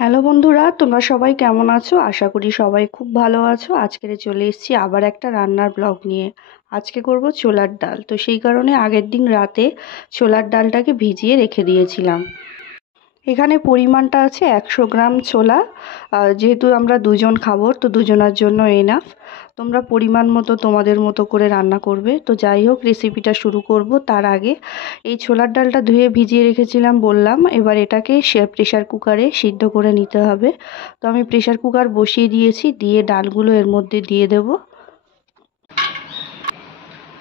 Hello বন্ধুরা, তোমরা সবাই কেমন আছো? আশা করি সবাই খুব ভালো আছো। আজকে চলে এসেছি আবার একটা রান্নার ব্লগ নিয়ে। আজকে করব ছোলার ডাল। তো সেই কারণে আগের দিন রাতে ছোলার ডালটাকে ভিজিয়ে রেখে দিয়েছিলাম। এখানে পরিমাণটা আছে 100 গ্রাম ছোলা। যেহেতু আমরা দুজন খাবো, তো দুজনের জন্য এনাফ। তোমরা পরিমাণ মতো তোমাদের মতো করে রান্না করবে। তো যাই হোক, রেসিপিটা শুরু করব। তার আগে এই ছোলার ডালটা ধুয়ে ভিজিয়ে রেখেছিলাম বললাম, এবার এটাকে প্রেশার কুকারে সিদ্ধ করে নিতে হবে। তো আমি প্রেশার কুকার বসিয়ে দিয়েছি, দিয়ে ডালগুলো এর মধ্যে দিয়ে দেব।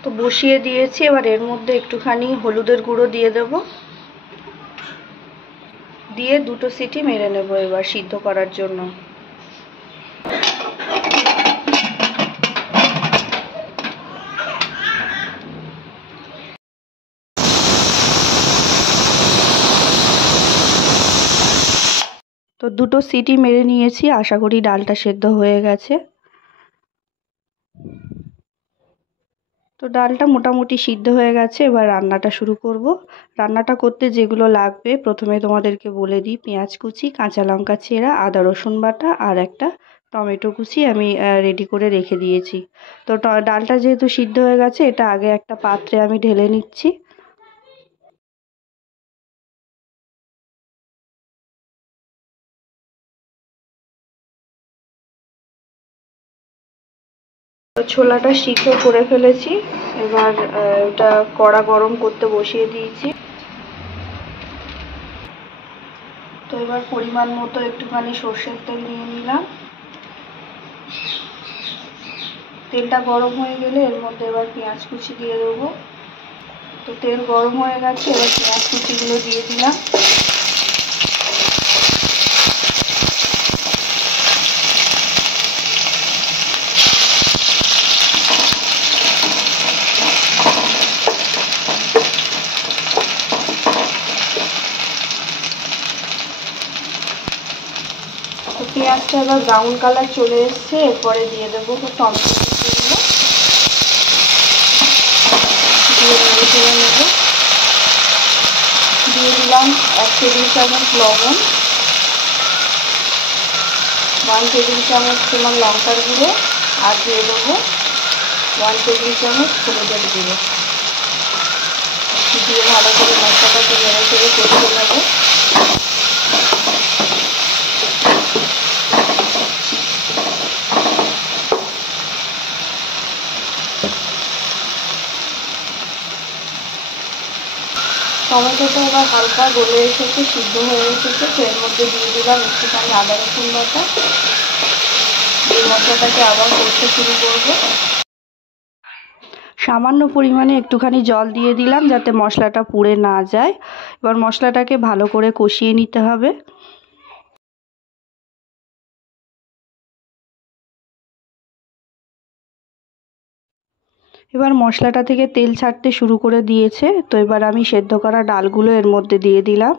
তো বসিয়ে দিয়েছি, এবার এর মধ্যে একটুখানি হলুদের গুঁড়ো দিয়ে দেবো, দিয়ে 2টো সিটি মেরে নেব এবার সিদ্ধ করার জন্য। তো 2টো সিটি মেরে নিয়েছি, আশা করি ডালটা সেদ্ধ হয়ে গেছে। তো ডালটা মোটামুটি সিদ্ধ হয়ে গেছে, এবার রান্নাটা শুরু করব। রান্নাটা করতে যেগুলো লাগবে প্রথমে তোমাদেরকে বলে দিই। পেঁয়াজ কুচি, কাঁচা লঙ্কা চেরা, আদা রসুন বাটা আর একটা টমেটো কুচি আমি রেডি করে রেখে দিয়েছি। তো ডালটা যেহেতু সিদ্ধ হয়ে গেছে, এটা আগে একটা পাত্রে আমি ঢেলে নিচ্ছি। ছোলাটা সিদ্ধ করে ফেলেছি, এবার এটা কড়া গরম করতে বসিয়ে দিয়েছি। তো এবার পরিমাণ মতো একটুখানি সর্ষের তেল নিয়ে নিলাম। তেলটা গরম হয়ে গেলে এর মধ্যে এবার পেঁয়াজ কুচি দিয়ে দেবো। তো তেল গরম হয়ে গেছে, এবার পেঁয়াজ কুচিগুলো দিয়ে দিলাম। তো পেঁয়াজটা এবার ব্রাউন কালার চলে এসছে, এরপরে দিয়ে দেবো টমেটো কুচিগুলো, দিয়ে নেড়ে চেড়ে নেব। দিয়ে দিলাম 1 টেবিল চামচ লবণ, 1 টেবিল চামচ তোমার লঙ্কার গুঁড়ো, আর দিয়ে দেবো 1 টেবিল চামচ হলুদের গুঁড়ো। দিয়ে ভালো করে মশলাটাকে নেড়ে চেড়ে কষিয়ে নেব। টমেটোটা এবার হালকা গলে এসেছে, সিদ্ধ হয়ে এসেছে। তো এর মধ্যে দিয়ে দিলাম একটুখানি আদা রসুন বাটা। এই মশলাটাকে আবার কষতে শুরু করব। সামান্য পরিমাণে একটুখানি জল দিয়ে দিলাম যাতে মশলাটা পুড়ে না যায়। এবার মশলাটাকে ভালো করে কষিয়ে নিতে হবে। এবার মশলাটা থেকে তেল ছাড়তে শুরু করে দিয়েছে। তো এবার আমি সেদ্ধ করা ডালগুলো এর মধ্যে দিয়ে দিলাম,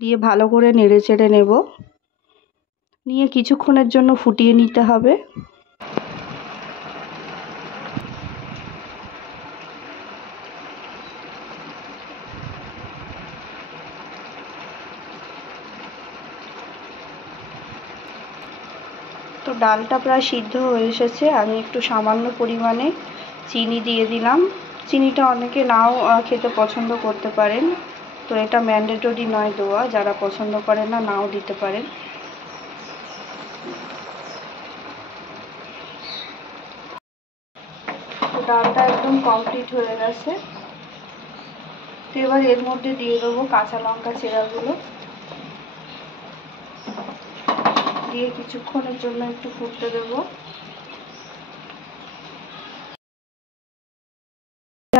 দিয়ে ভালো করে নেড়ে চেড়ে নেব। নিয়ে কিছুক্ষণের জন্য ফুটিয়ে নিতে হবে। তো ডালটা প্রায় সিদ্ধ হয়ে এসেছে, আমি একটু সামান্য পরিমাণে চিনি দিয়ে দিলাম। চিনিটা অনেকে নাও খেতে পছন্দ করতে পারেন, তো এটা ম্যান্ডেটরি নয় দেওয়া, যারা পছন্দ করেন না নাও দিতে পারেন। তো ডালটা একদম কমপ্লিট হয়ে গেছে। তো এবার এর মধ্যে দিয়ে দেবো কাঁচা লঙ্কা চেরাগুলো, দিয়ে কিছুক্ষণের জন্য একটু ফুটতে দেবো।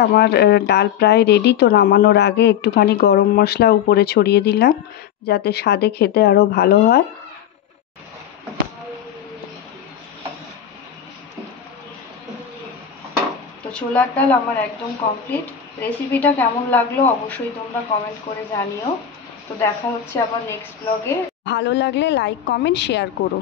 আমার ডাল প্রায় রেডি। তো নামানোর আগে একটুখানি গরম মশলা উপরে ছড়িয়ে দিলাম যাতে স্বাদে খেতে আরও ভালো হয়। তো ছোলার ডাল আমার একদম কমপ্লিট। রেসিপিটা কেমন লাগলো অবশ্যই তোমরা কমেন্ট করে জানিও। তো দেখা হচ্ছে আবার নেক্সট ব্লগে। ভালো লাগলে লাইক কমেন্ট শেয়ার করো।